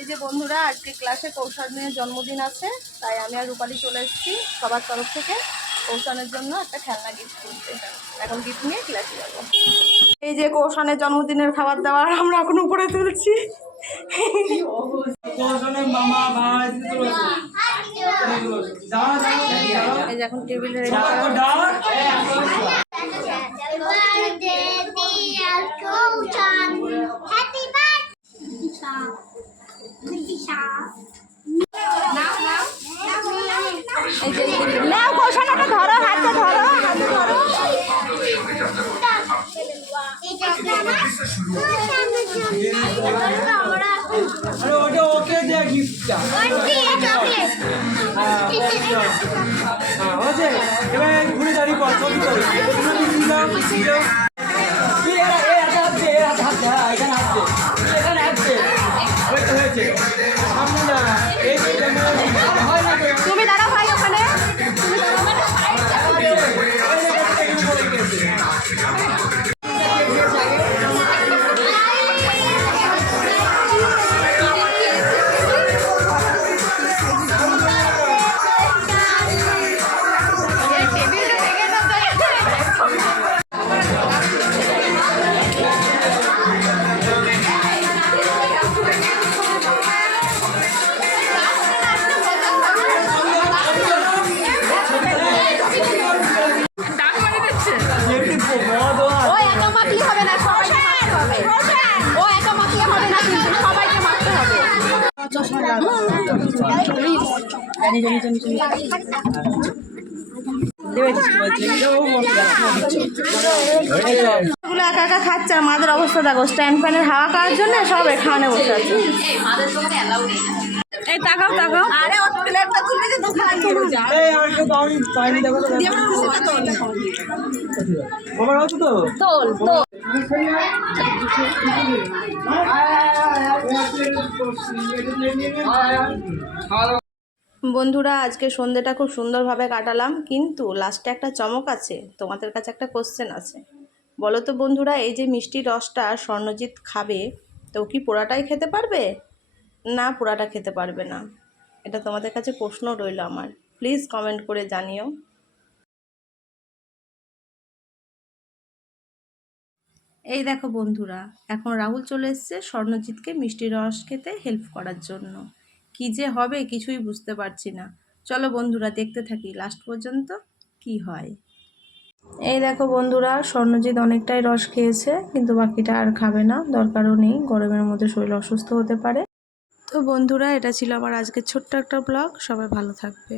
এই যে বন্ধুরা, আজকে ক্লাসে কৌশানের জন্মদিন আছে, তাই আমি আর রূপালী চলে এসেছি সবার তরফ থেকে কৌশানের জন্য একটা খেলনা গিফট কিনতে। এখন গিফট নিয়ে ক্লাসে যাবো। এই যে কৌশানের জন্মদিনের খাবার দাবার আমরা এখন উপরে তুলছি। এই যে এখন টেবিলে রেডি করা নাও কৌশলটা ধরো, হাতে ধরো, হাতে ধরো। আরে ওটা ওকে দে গিফটটা। হচ্ছে এবার ঘুরে দাঁড়িয়ে পর ছবি করি। তুমি দাঁড়াও ভাই ওখানে। একা একা খাচ্ছে আর মাদের অবস্থা দেখো, স্ট্যান্ড ফ্যানের হাওয়া খাওয়ার জন্য সব এখানে বসে আছে। এই তাকাও তাকাও, আরে ওর প্লেটটা তুলবি যে দোকানে নিয়ে যা। এই আর কেউ পাওনি পাইনি, দেখো তো বাবা আছে তো তোল তোল। বন্ধুরা, আজকে সন্ধ্যেটা খুব সুন্দরভাবে কাটালাম, কিন্তু লাস্টে একটা চমক আছে। তোমাদের কাছে একটা কোশ্চেন আছে, বলো তো বন্ধুরা, এই যে মিষ্টি রসটা স্বর্ণজিৎ খাবে, তো কি পোড়াটাই খেতে পারবে না পোড়াটা খেতে পারবে না? এটা তোমাদের কাছে প্রশ্ন রইল আমার, প্লিজ কমেন্ট করে জানিও। এই দেখো বন্ধুরা, এখন রাহুল চলে এসছে স্বর্ণজিৎকে মিষ্টি রস খেতে হেল্প করার জন্য। কি যে হবে কিছুই বুঝতে পারছি না। চলো বন্ধুরা, দেখতে থাকি লাস্ট পর্যন্ত কি হয়। এই দেখো বন্ধুরা, স্বর্ণজিৎ অনেকটাই রস খেয়েছে, কিন্তু বাকিটা আর খাবে না, দরকারও নেই, গরমের মধ্যে শরীর অসুস্থ হতে পারে। তো বন্ধুরা, এটা ছিল আমার আজকের ছোট্ট একটা ব্লগ। সবাই ভালো থাকবে।